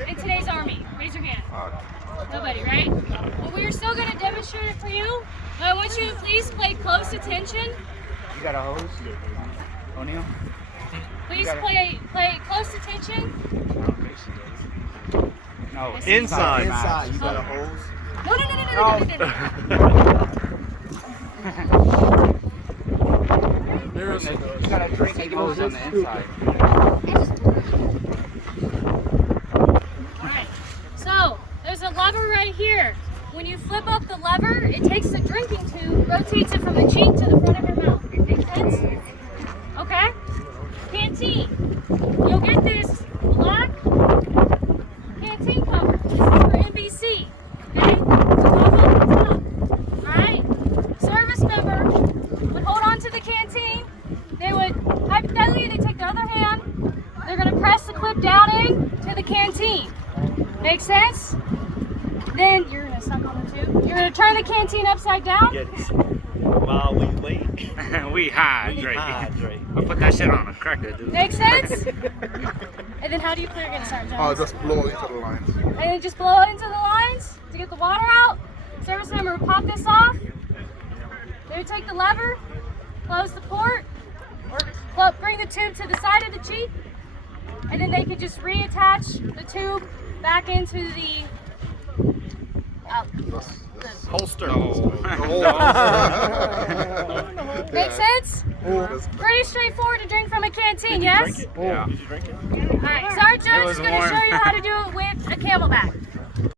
in today's Army? Raise your hand. Nobody, right? Well, we're still going to demonstrate it for you. But I want you to please pay close attention. You got a hose? O'Neal? Please pay close attention. No, Inside. Inside, you got a hose? No. You got a drinking hose on the inside. Alright, so there's a lever right here. When you flip up the lever, it takes the drinking tube, rotates it from the cheek to the front of your mouth. Make sense? Okay? Canteen. You'll get this black canteen cover. This is for NBC. Okay? Alright? Service member would hold on to the canteen. They would, hypothetically, they take the other hand. They're going to press the clip down in to the canteen. Make sense? Then you're going to suck on the tube. You're going to turn the canteen upside down. While we wait. We hydrate. I'll put that shit on a cracker, dude. Make sense? And then how do you clear it inside, Jones? Oh, just blow into the lines. And then just blow it into the lines to get the water out. Service member would pop this off. They would take the lever, close the port, bring the tube to the side of the cheek, and then they could just reattach the tube back into the Holster. Make sense? Pretty straightforward to drink from a canteen, yes? Yeah. Did you drink it? Alright, Sergeant Jones is going to show you how to do it with a camelback.